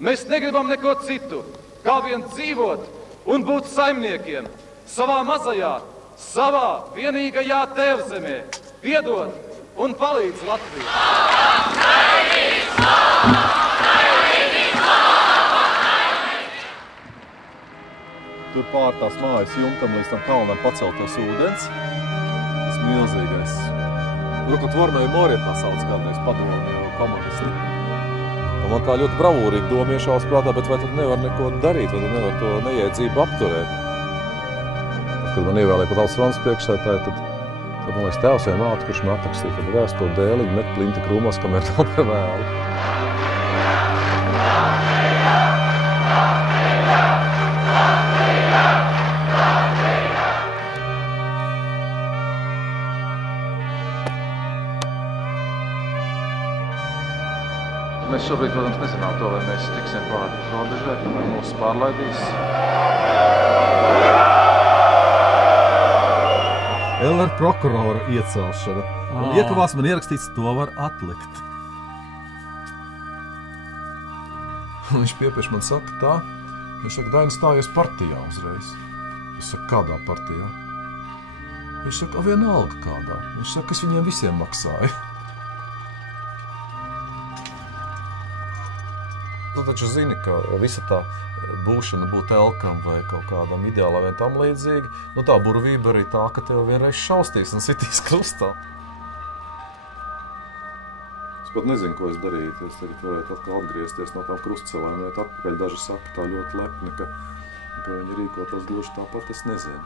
Mēs negribam neko citu, kā vien dzīvot un būt saimniekiem savā mazajā, savā vienīgajā tēvzemē. Piedod un palīdz Latvijai! Tur pār tās mājas jumtam līdz tam kalnam paceltos ūdens. Tas milzīgais. Rukotvornoju Moriet tā sauc kādreiz padomju komunisti. Un man tā ļoti bravūrīgi doma iešaus prātā, bet vai tad nevar neko darīt, vai tad nevar to neiedzību apturēt? Kad man ievēlēja par tautas frontes priekšsēdētāju, tad man liekas tēvs vai māte, kurš man atrakstīja tādu vēstuli dēliņu, met plinta krūmos, kamēr nav par vēlu. Mēs šobrīd, protams, nezinām to, vai mēs tiksim pāri robežai, vai mūs pārlaidīs. LR prokurora iecelšana. Un iekavās man ierakstīts, to var atlikt. Un viņš piepieši man saka tā, viņš saka, Daini stājies partijā uzreiz. Es saku, kādā partijā? Viņš saka, vienalga kādā. Viņš saka, es viņiem visiem maksāju. Tu taču zini, ka visa tā būšana būt elkam vai kaut kādam ideālā vai tam līdzīgi, nu tā burvība arī tā, ka tev vienreiz šaustīs un sitīs krustā. Es pat nezinu, ko es darītu. Es tagad varētu atkal atgriezties no tām krustcelēm, iet atpakaļ. Daži saka tā ļoti lepni, ka viņi rīkotos gluži tāpat, es nezinu.